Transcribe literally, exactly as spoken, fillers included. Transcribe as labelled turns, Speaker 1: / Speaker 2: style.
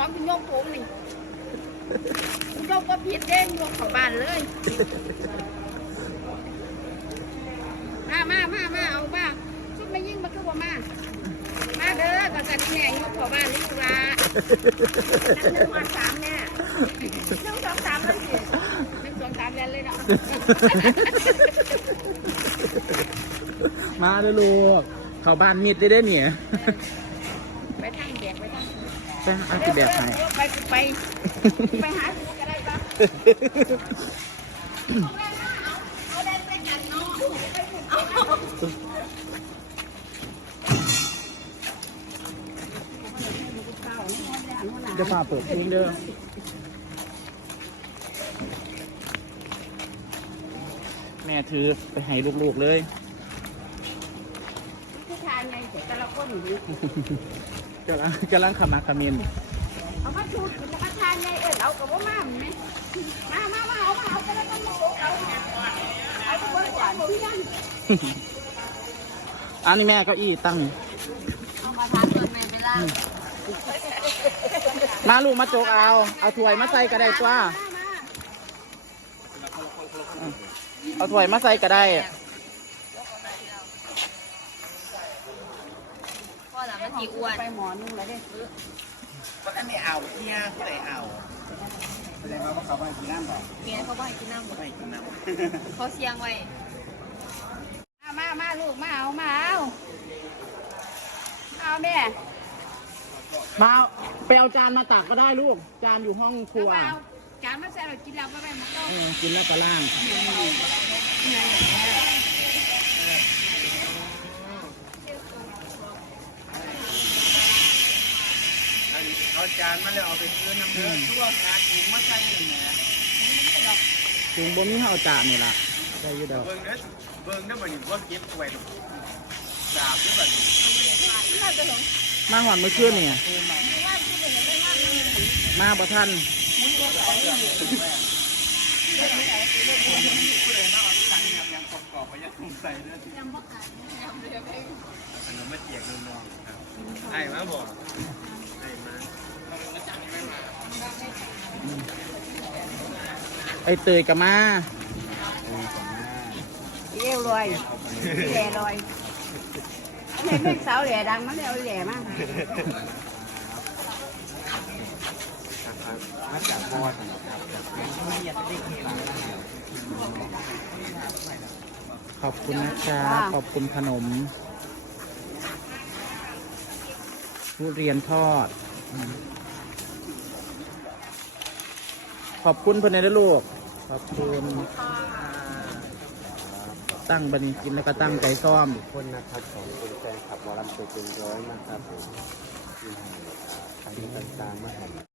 Speaker 1: เป็นยกผมนี่ยกก็ผิดเด้งยกเข้าบ้านเลยมามามามาเอาบ้าชุดไม่ยิ่งมาคือว่ามามาเด้อกับกันแม่ยกเข้าบ้านนี่คือว่าหนึ่งมาสามแม่หนึ่งสองสามเลยสิหนึ่งสองสามแลนเลยเนาะ
Speaker 2: มาเลยลูกเข้าบ้านมิดได้ได้เนี่ย
Speaker 1: ไปทางแบกไปทาง
Speaker 2: ไปอาติแบบไหน
Speaker 1: ไปไปไปหาดูก็ได้ปะเอาได้ไปกันเนาะ
Speaker 2: จะพาเปิดเพลงเด้อแม่ถือไปให้ลูกๆเลย
Speaker 1: ผู้ชายไงแต่ละคนอยู่
Speaker 2: กำลังกำลังขมักขมิ้น
Speaker 1: เอามาชูดกินแล้วก็ทานไงเออเอากับว่ามาไหมมามามาเอามาเอาไปแล้วก็มาเอาเอาไปเบิกก่อนที่นั่น
Speaker 2: อันนี้แม่เก้าอี้ตั้ง
Speaker 1: เอามาทานเงินในเวลา
Speaker 2: มาลูกมาโจกเอาเอาถ้วยมาใส่ก็ได้ตัวเอาถ้วยมาใส่ก็ได้
Speaker 1: พ่อหลังมันจีอ้วนไปหมอนึงเลยเด้อ
Speaker 2: ว่ากันไม่เอาเนี่ยผู้ใดเอาแสดงว่าเขาไม่กินน้ำหรอ
Speaker 1: เมียเขาไม่กินน้ำ
Speaker 2: ไม่กินน้
Speaker 1: ำเขาเสียงไว้มามาลูกมาเอามาเอาเอาแม่
Speaker 2: มาไปเอาจานมาตักก็ได้ลูกจานอยู่ห้องครัว
Speaker 1: จานมาใส่เรากินแล้วก็ไปหมดแล้ว
Speaker 2: กินแล้วก็ล่าง
Speaker 3: เอาจานมาแล้วเอาไปซื้อน้ำเลือดชั่วขาถุงมาใส่เลยนะ
Speaker 2: ถุงบนนี้เอาจานนี่ละได้ยูเดียว
Speaker 3: เบิ้งเนี่ยเบิ้งเนี่ยมันอยู่ว่าเก็บไว้ดาบหรือเปล่า
Speaker 2: มาหอนเมื่อคืนนี่มาบ่ทัน
Speaker 3: ขนมมาเจียกน้องๆครับไอ้มาบอกไอ้มา
Speaker 2: ไอเตยกับมา
Speaker 1: เยี่ยวลอยแหล่ลอยเห็นเป็นสาวแหล่ดังมันเอาแหล่มาก
Speaker 3: มาจากพ่อสำหรับ
Speaker 2: ขอบคุณนะคะขอบคุณขนมทุเรียนทอดขอบคุณเพื่อนในลูกขอบคุณตั้งบันกินแล้วก็ตั้งใจซ้อม
Speaker 3: คนนะครับของคุณแฟนขับวอลลัมตัวเป็นร้อยนะครับผมที่ให้ทางต่างๆมาให้